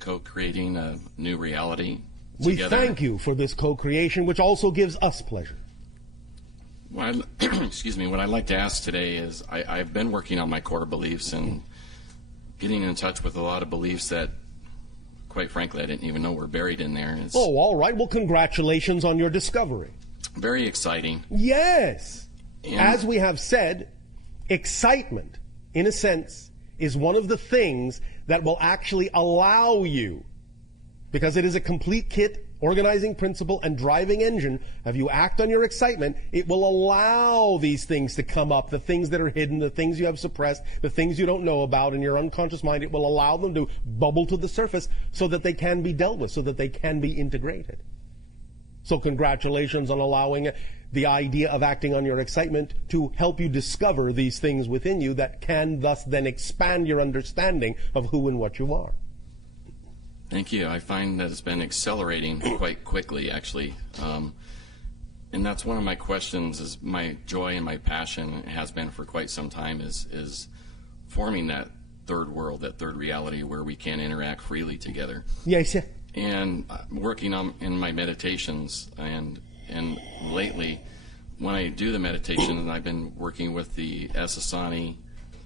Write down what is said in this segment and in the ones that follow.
co-creating a new reality We together. thank you for this co-creation, which also gives us pleasure. Excuse me. What I'd like to ask today is I've been working on my core beliefs and getting in touch with a lot of beliefs that, quite frankly, I didn't even know were buried in there. It's all right. Well, congratulations on your discovery. very exciting. Yes. And As we have said, excitement, in a sense, is one of the things that will actually allow you, because it is a complete kit, organizing principle, and driving engine. If you act on your excitement, it will allow these things to come up, the things that are hidden, the things you have suppressed, the things you don't know about in your unconscious mind. It will allow them to bubble to the surface so that they can be dealt with, so that they can be integrated. So congratulations on allowing the idea of acting on your excitement to help you discover these things within you that can thus then expand your understanding of who and what you are. Thank you. I find that it's been accelerating quite quickly, actually. And that's one of my questions, is my joy and my passion has been for quite some time is forming that third world, that third reality where we can interact freely together. Yes, sir. And working on in my meditations, and lately when I do the meditation, I've been working with the Essassani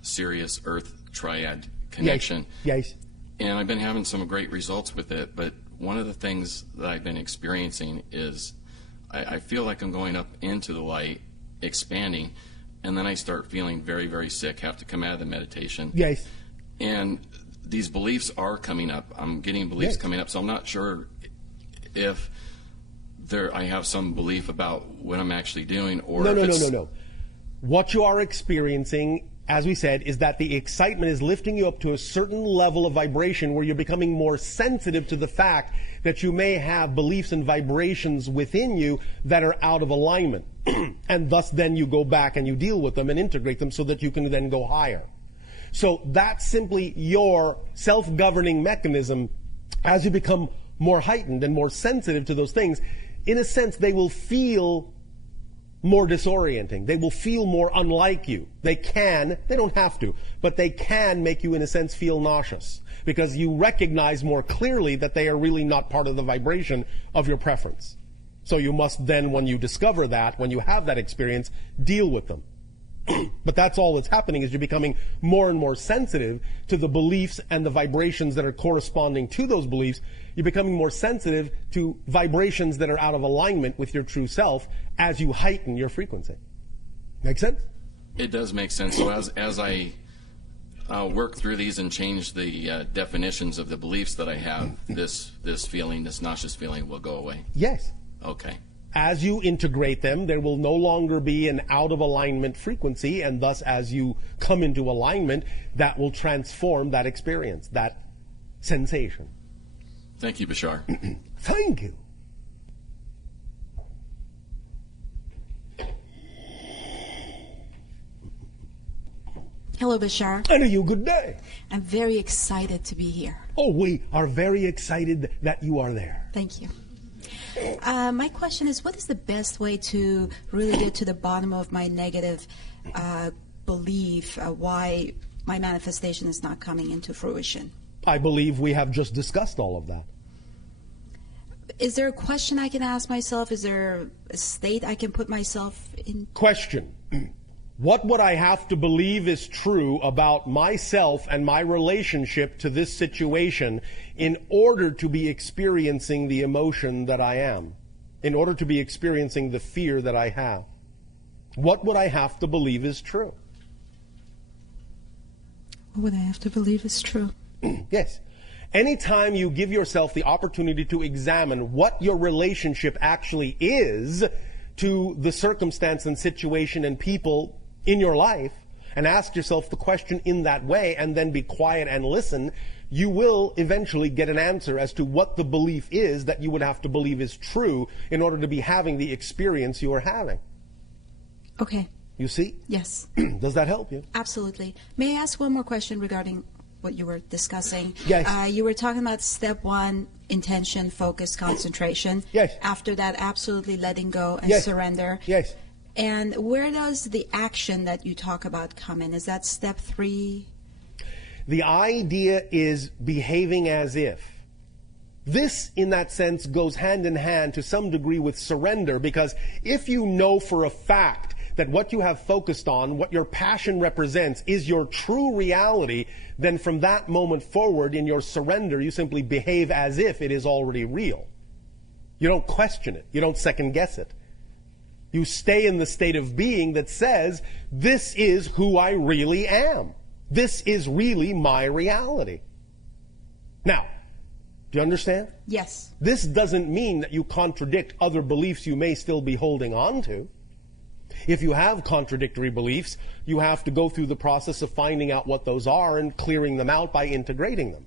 Sirius Earth Triad connection. Yes. And I've been having some great results with it, but one of the things that I've been experiencing is I feel like I'm going up into the light, expanding, and then I start feeling very, very sick, have to come out of the meditation. Yes. And these beliefs are coming up. I'm getting beliefs coming up, so I'm not sure if I have some belief about what I'm actually doing, or No. What you are experiencing, as we said, is that the excitement is lifting you up to a certain level of vibration where you're becoming more sensitive to the fact that you may have beliefs and vibrations within you that are out of alignment. And thus then you go back and you deal with them and integrate them so that you can then go higher. So that's simply your self-governing mechanism. As you become more heightened and more sensitive to those things, in a sense, they will feel more disorienting. They will feel more unlike you. They don't have to, but they can make you, in a sense, feel nauseous because you recognize more clearly that they are really not part of the vibration of your preference. So you must then, when you discover that, when you have that experience, deal with them. But that's all that's happening, is you're becoming more and more sensitive to the beliefs and the vibrations that are corresponding to those beliefs. You're becoming more sensitive to vibrations that are out of alignment with your true self as you heighten your frequency. Make sense? It does make sense. So as I work through these and change the definitions of the beliefs that I have, this feeling, this nauseous feeling, will go away. Yes. Okay. As you integrate them, there will no longer be an out of alignment frequency, and thus as you come into alignment, that will transform that experience, that sensation. Thank you, Bashar. Thank you. Hello, Bashar. And you, good day. I'm very excited to be here. Oh, we are very excited that you are there. Thank you. My question is, what is the best way to really get to the bottom of my negative belief, why my manifestation is not coming into fruition? I believe we have just discussed all of that. Is there a question I can ask myself? Is there a state I can put myself in? Question. What would I have to believe is true about myself and my relationship to this situation in order to be experiencing the emotion that I am, in order to be experiencing the fear that I have? What would I have to believe is true? What would I have to believe is true? Yes. Anytime you give yourself the opportunity to examine what your relationship actually is to the circumstance and situation and people in your life, and ask yourself the question in that way, and then be quiet and listen, you will eventually get an answer as to what the belief is that you would have to believe is true in order to be having the experience you are having. Okay. You see? Yes. Does that help you? Absolutely. May I ask one more question regarding what you were discussing? Yes. You were talking about step 1, intention, focus, concentration. Yes. After that, absolutely letting go and Yes. surrender. Yes. And where does the action that you talk about come in? Is that step 3? The idea is behaving as if. This, in that sense, goes hand in hand to some degree with surrender, because if you know for a fact that what you have focused on, what your passion represents, is your true reality, then from that moment forward in your surrender, you simply behave as if it is already real. You don't question it. You don't second guess it. You stay in the state of being that says, this is who I really am. This is really my reality. Now, do you understand? Yes. This doesn't mean that you contradict other beliefs you may still be holding on to. If you have contradictory beliefs, you have to go through the process of finding out what those are and clearing them out by integrating them.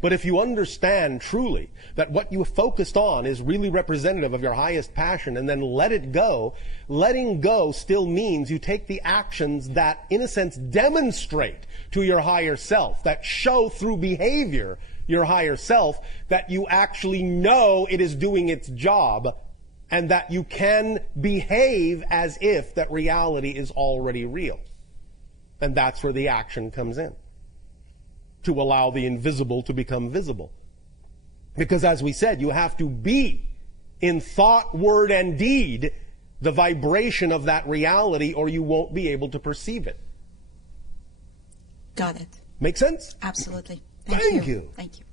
But if you understand truly that what you focused on is really representative of your highest passion and then let it go, letting go still means you take the actions that, in a sense, demonstrate to your higher self, that show through behavior your higher self, that you actually know it is doing its job and that you can behave as if that reality is already real. And that's where the action comes in, to allow the invisible to become visible. Because as we said, you have to be, in thought, word, and deed, the vibration of that reality, or you won't be able to perceive it. Got it. Make sense? Absolutely. Thank you. Thank you.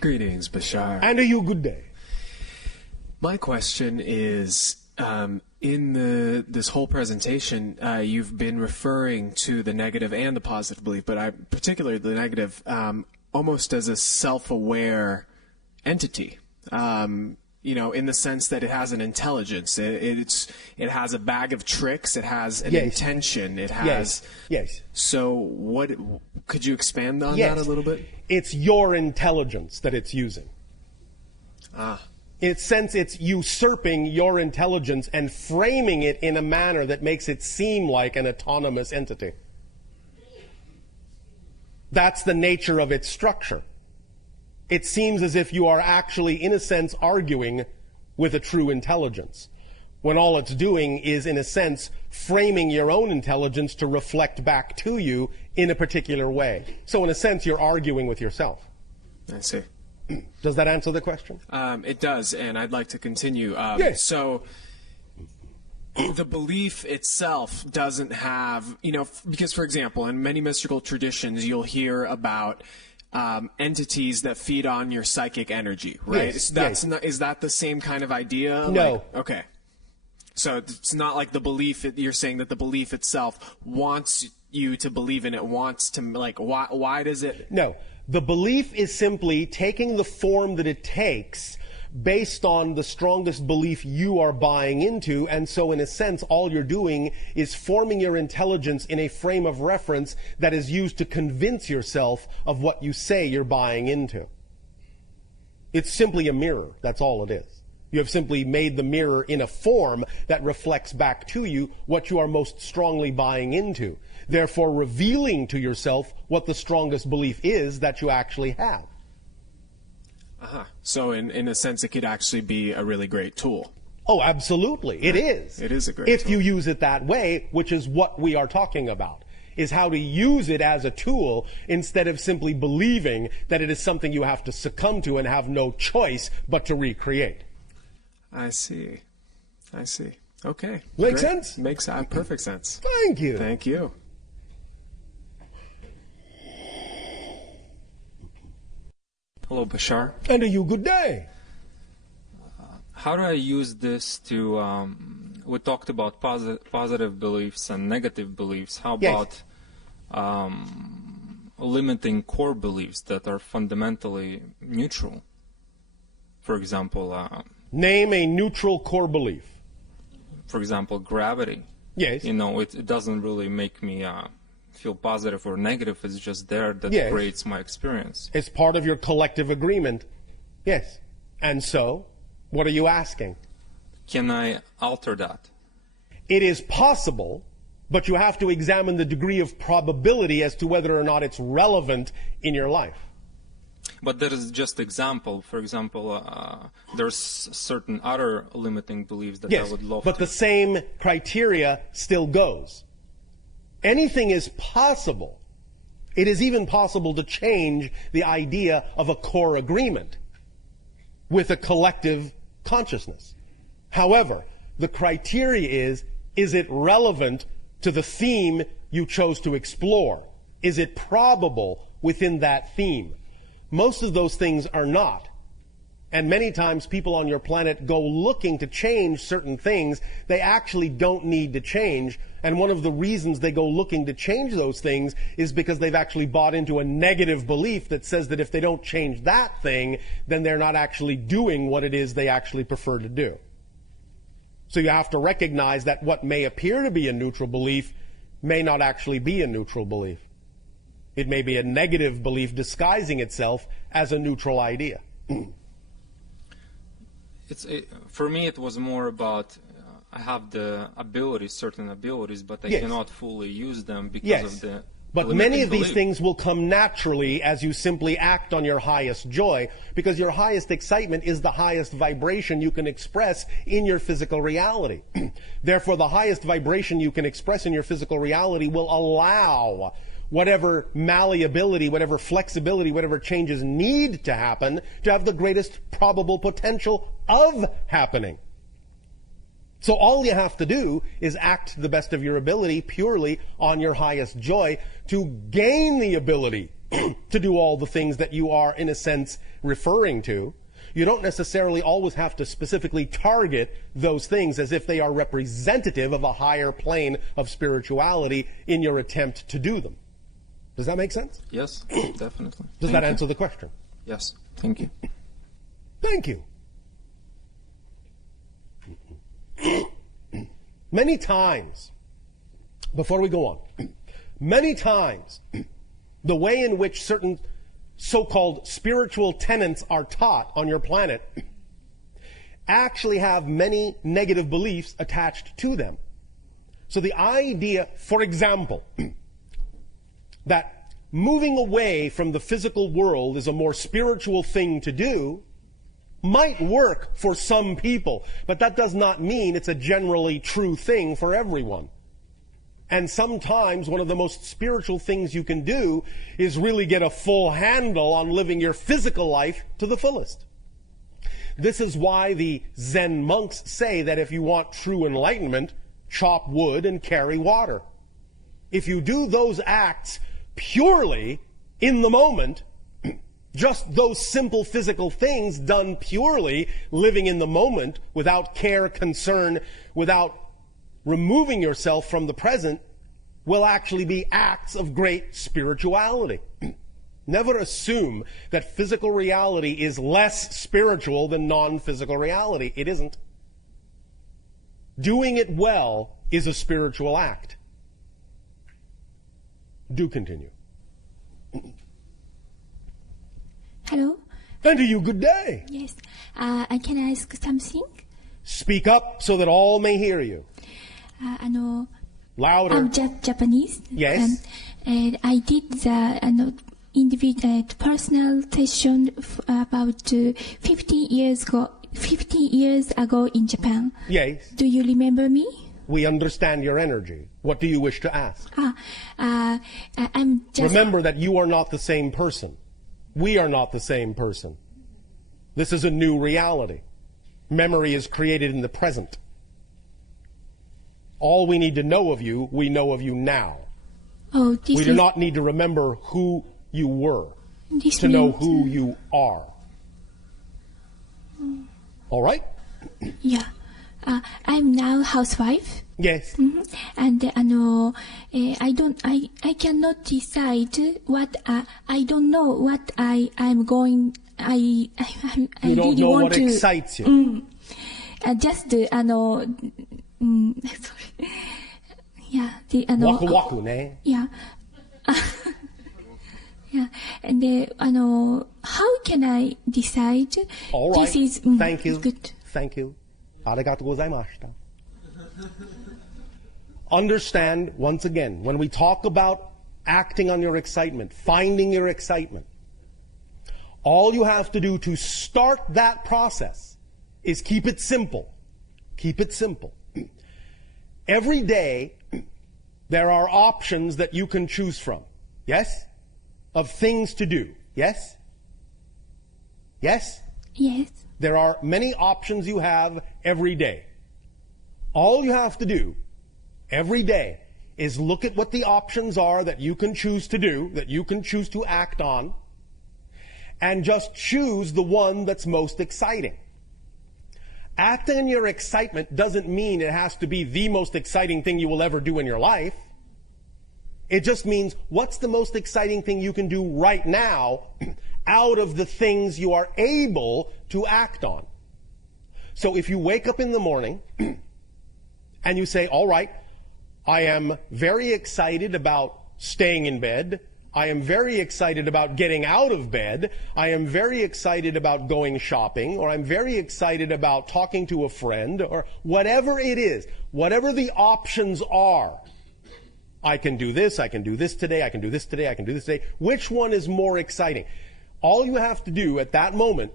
Greetings, Bashar. And a you good day. My question is, in this whole presentation, you've been referring to the negative and the positive belief, but particularly the negative, almost as a self-aware entity. In the sense that it has an intelligence, it has a bag of tricks, it has an intention, it has. Yes. So, what could you expand on that a little bit? It's your intelligence that it's using. In its sense, it's usurping your intelligence and framing it in a manner that makes it seem like an autonomous entity. That's the nature of its structure. It seems as if you are actually, in a sense, arguing with a true intelligence, when all it's doing is, in a sense, framing your own intelligence to reflect back to you in a particular way. So in a sense, you're arguing with yourself. I see. Does that answer the question? It does, and I'd like to continue. Yes. So the belief itself doesn't have, because, for example, in many mystical traditions, you'll hear about entities that feed on your psychic energy, right? Yes, Is that the same kind of idea? No. Okay. So it's not like the belief, you're saying that the belief itself wants you to believe in it, wants to, why does it? No. The belief is simply taking the form that it takes based on the strongest belief you are buying into, and so in a sense all you're doing is forming your intelligence in a frame of reference that is used to convince yourself of what you say you're buying into. It's simply a mirror, that's all it is. You have simply made the mirror in a form that reflects back to you what you are most strongly buying into, therefore revealing to yourself what the strongest belief is that you actually have. So in a sense, it could actually be a really great tool. Oh, absolutely. It is. It is a great if tool. you use it that way, which is what we are talking about, is how to use it as a tool instead of simply believing that it is something you have to succumb to and have no choice but to recreate. I see. Okay. Make sense? Makes perfect sense. Thank you. Thank you. Hello, Bashar. And a you good day. How do I use this to, we talked about positive beliefs and negative beliefs. How about limiting core beliefs that are fundamentally neutral? For example, name a neutral core belief. For example, gravity. Yes. It doesn't really make me feel positive or negative. It's just there that creates my experience. It's part of your collective agreement. Yes. And so, what are you asking? Can I alter that? It is possible, but you have to examine the degree of probability as to whether or not it's relevant in your life. But there is just example. For example, there's certain other limiting beliefs that I would love but to. the same criteria still goes. Anything is possible. It is even possible to change the idea of a core agreement with a collective consciousness. However, the criteria is it relevant to the theme you chose to explore? Is it probable within that theme? Most of those things are not. And many times people on your planet go looking to change certain things they actually don't need to change. And one of the reasons they go looking to change those things is because they've actually bought into a negative belief that says that if they don't change that thing, then they're not actually doing what it is they actually prefer to do. So you have to recognize that what may appear to be a neutral belief may not actually be a neutral belief. It may be a negative belief disguising itself as a neutral idea. For me, it was more about I have the abilities, certain abilities, but I cannot fully use them because of the. But many of these things will come naturally as you simply act on your highest joy, because your highest excitement is the highest vibration you can express in your physical reality. Therefore, the highest vibration you can express in your physical reality will allow whatever malleability, whatever flexibility, whatever changes need to happen to have the greatest probable potential of happening. So all you have to do is act to the best of your ability purely on your highest joy to gain the ability to do all the things that you are, in a sense, referring to. You don't necessarily always have to specifically target those things as if they are representative of a higher plane of spirituality in your attempt to do them. Does that make sense? Yes, definitely. Does that answer the question? Yes, thank you. Thank you. Many times, before we go on, many times, the way in which certain so-called spiritual tenets are taught on your planet actually have many negative beliefs attached to them. So the idea, for example, that moving away from the physical world is a more spiritual thing to do might work for some people, but that does not mean it's a generally true thing for everyone. And sometimes one of the most spiritual things you can do is really get a full handle on living your physical life to the fullest. This is why the Zen monks say that if you want true enlightenment, chop wood and carry water. If you do those acts purely in the moment, just those simple physical things done purely, living in the moment, without care, concern, without removing yourself from the present, will actually be acts of great spirituality. Never assume that physical reality is less spiritual than non-physical reality. It isn't. Doing it well is a spiritual act. Do continue. Hello? And to you, good day. Yes. Can I ask something? Speak up so that all may hear you. Louder. I'm Japanese. Yes. And I did the individual personal session about 15 years ago in Japan. Yes. Do you remember me? We understand your energy. What do you wish to ask? I'm just... Remember that you are not the same person. We are not the same person. This is a new reality. Memory is created in the present. All we need to know of you, we know of you now. Oh, we do not need to remember who you were to know who you are. All right? Yeah. I'm now housewife. Yes. Mm-hmm. And I cannot decide what I don't know what I'm going. I you really don't know want what to, excites you. Just sorry. Yeah. Waku waku ne. Yeah. Yeah. And how can I decide? All right. This is Thank you. Good. Thank you. Arigatou gozaimashita. Understand, once again, when we talk about acting on your excitement, finding your excitement, All you have to do to start that process is keep it simple. Keep it simple. Every day, there are options that you can choose from. Yes? Of things to do. Yes? Yes? Yes. There are many options you have every day. All you have to do every day is look at what the options are that you can choose to do, that you can choose to act on, and just choose the one that's most exciting. Acting on your excitement doesn't mean it has to be the most exciting thing you will ever do in your life. It just means what's the most exciting thing you can do right now out of the things you are able to act on. So if you wake up in the morning and you say, all right, I am very excited about staying in bed. I am very excited about getting out of bed. I am very excited about going shopping, or I'm very excited about talking to a friend, or whatever it is, whatever the options are. I can do this today, I can do this today, I can do this today. Which one is more exciting? All you have to do at that moment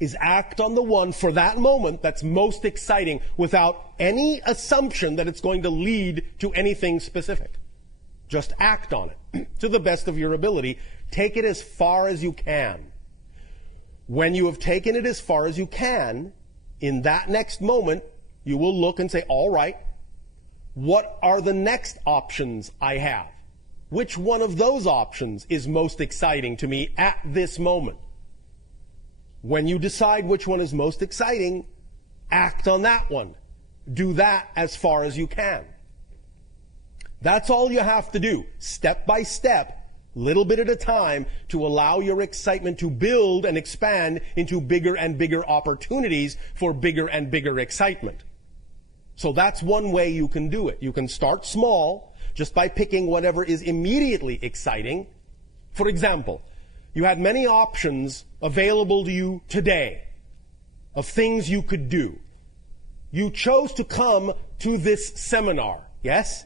is act on the one for that moment that's most exciting without any assumption that it's going to lead to anything specific. Just act on it to the best of your ability. Take it as far as you can. When you have taken it as far as you can, in that next moment, you will look and say, all right, what are the next options I have? Which one of those options is most exciting to me at this moment? When you decide which one is most exciting, act on that one. Do that as far as you can. That's all you have to do, step by step, little bit at a time, to allow your excitement to build and expand into bigger and bigger opportunities for bigger and bigger excitement. So that's one way you can do it. You can start small, just by picking whatever is immediately exciting. For example, you had many options available to you today of things you could do. You chose to come to this seminar, yes?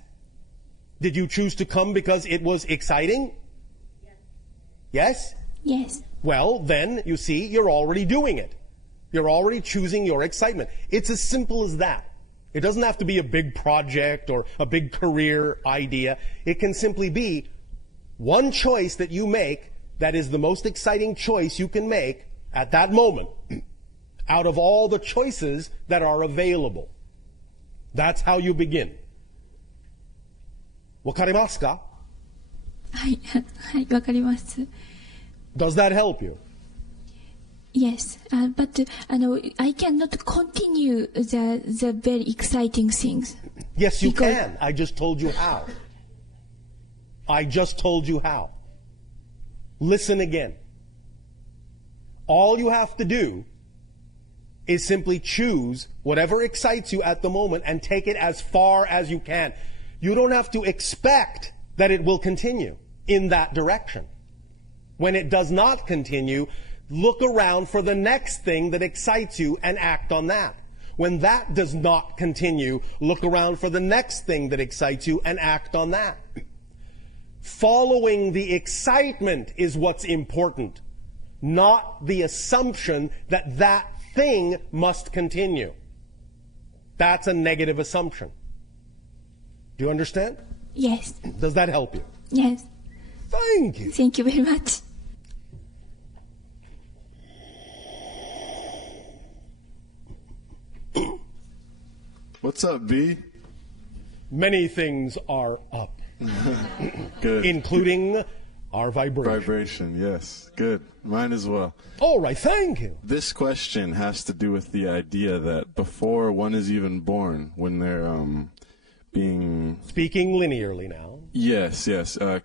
Did you choose to come because it was exciting? Yes? Yes. Well, then, you see, you're already doing it. You're already choosing your excitement. It's as simple as that. It doesn't have to be a big project or a big career idea. It can simply be one choice that you make that is the most exciting choice you can make at that moment out of all the choices that are available. That's how you begin. わかりますか? はい、はい、わかります。Does that help you? Yes, but I cannot continue the very exciting things. Yes, you can. I just told you how. I just told you how. Listen again. All you have to do is simply choose whatever excites you at the moment and take it as far as you can. You don't have to expect that it will continue in that direction. When it does not continue, look around for the next thing that excites you and act on that. When that does not continue, look around for the next thing that excites you and act on that. Following the excitement is what's important, not the assumption that that thing must continue. That's a negative assumption. Do you understand? Yes. Does that help you? Yes. Thank you. Thank you very much. What's up, B? Many things are up. Good. Including our vibration. Vibration, yes. Good. Mine as well. All right, thank you. This question has to do with the idea that before one is even born, when they're being... Speaking linearly now. Yes,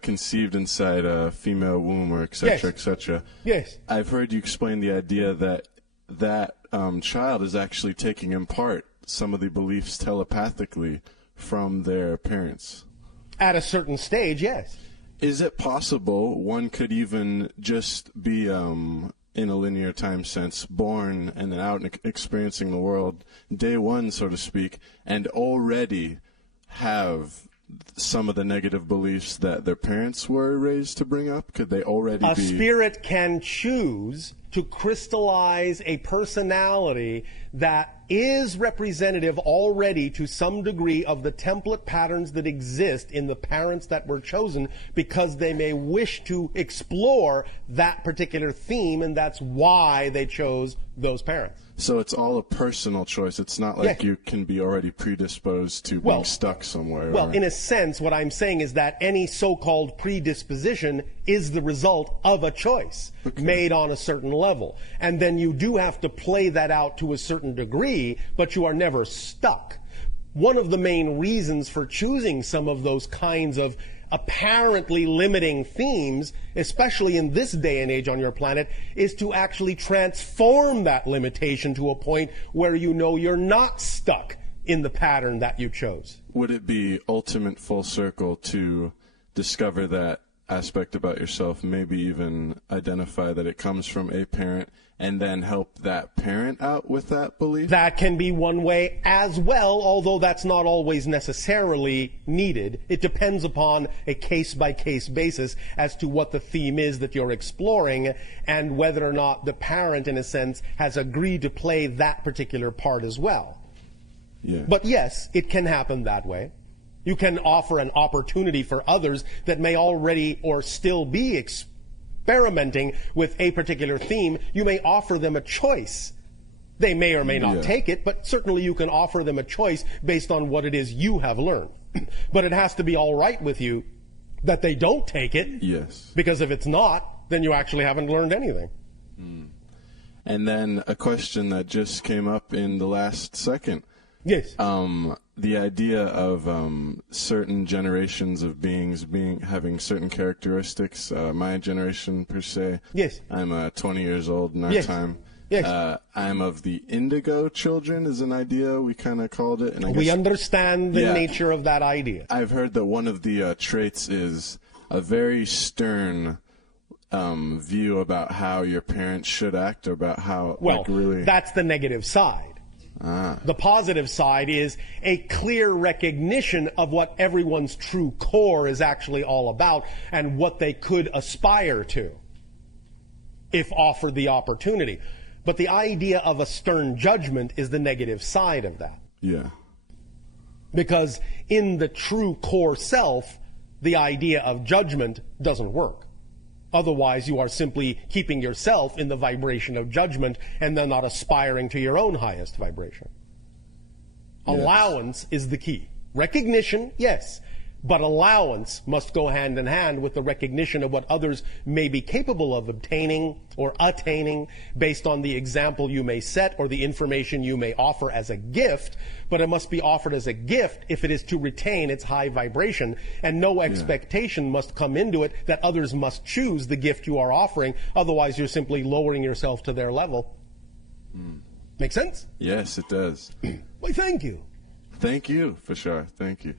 conceived inside a female womb, or et cetera, et cetera. Yes. I've heard you explain the idea that that child is actually taking in part some of the beliefs telepathically from their parents. At a certain stage, yes. Is it possible one could even just be, in a linear time sense, born and then out and experiencing the world day one, so to speak, and already have some of the negative beliefs that their parents were raised to bring up? Could they already A be... spirit can choose to crystallize a personality that is representative already to some degree of the template patterns that exist in the parents that were chosen, because they may wish to explore that particular theme, and that's why they chose those parents. So it's all a personal choice. It's not like you can be already predisposed to being stuck somewhere. Well, in a sense, what I'm saying is that any so-called predisposition is the result of a choice made on a certain level. And then you do have to play that out to a certain degree, but you are never stuck. One of the main reasons for choosing some of those kinds of apparently limiting themes, especially in this day and age on your planet, is to actually transform that limitation to a point where you know you're not stuck in the pattern that you chose. Would it be ultimate full circle to discover that aspect about yourself, maybe even identify that it comes from a parent, and then help that parent out with that belief? That can be one way as well, although that's not always necessarily needed. It depends upon a case-by-case basis as to what the theme is that you're exploring, and whether or not the parent, in a sense, has agreed to play that particular part as well. Yeah. But yes, it can happen that way. You can offer an opportunity for others that may already or still be experimenting with a particular theme. You may offer them a choice. They may or may not take it, but certainly you can offer them a choice based on what it is you have learned. But it has to be all right with you that they don't take it. Yes. Because if it's not, then you actually haven't learned anything. And then a question that just came up in the last second. Yes. The idea of certain generations of beings having certain characteristics. My generation, per se. Yes. I'm 20 years old in our time. Yes. I'm of the indigo children is an idea we kind of called it. And I We guess, understand the nature of that idea. I've heard that one of the traits is a very stern view about how your parents should act, or about how, Well, really... that's the negative side. The positive side is a clear recognition of what everyone's true core is actually all about and what they could aspire to if offered the opportunity. But the idea of a stern judgment is the negative side of that. Yeah. Because in the true core self, the idea of judgment doesn't work. Otherwise, you are simply keeping yourself in the vibration of judgment and then not aspiring to your own highest vibration. Yes. Allowance is the key. Recognition, yes, but allowance must go hand in hand with the recognition of what others may be capable of obtaining or attaining based on the example you may set or the information you may offer as a gift, but it must be offered as a gift if it is to retain its high vibration, and no expectation must come into it that others must choose the gift you are offering, otherwise you're simply lowering yourself to their level. Make sense? Yes, it does. Why, thank you. Thank you, Bashar. Thank you.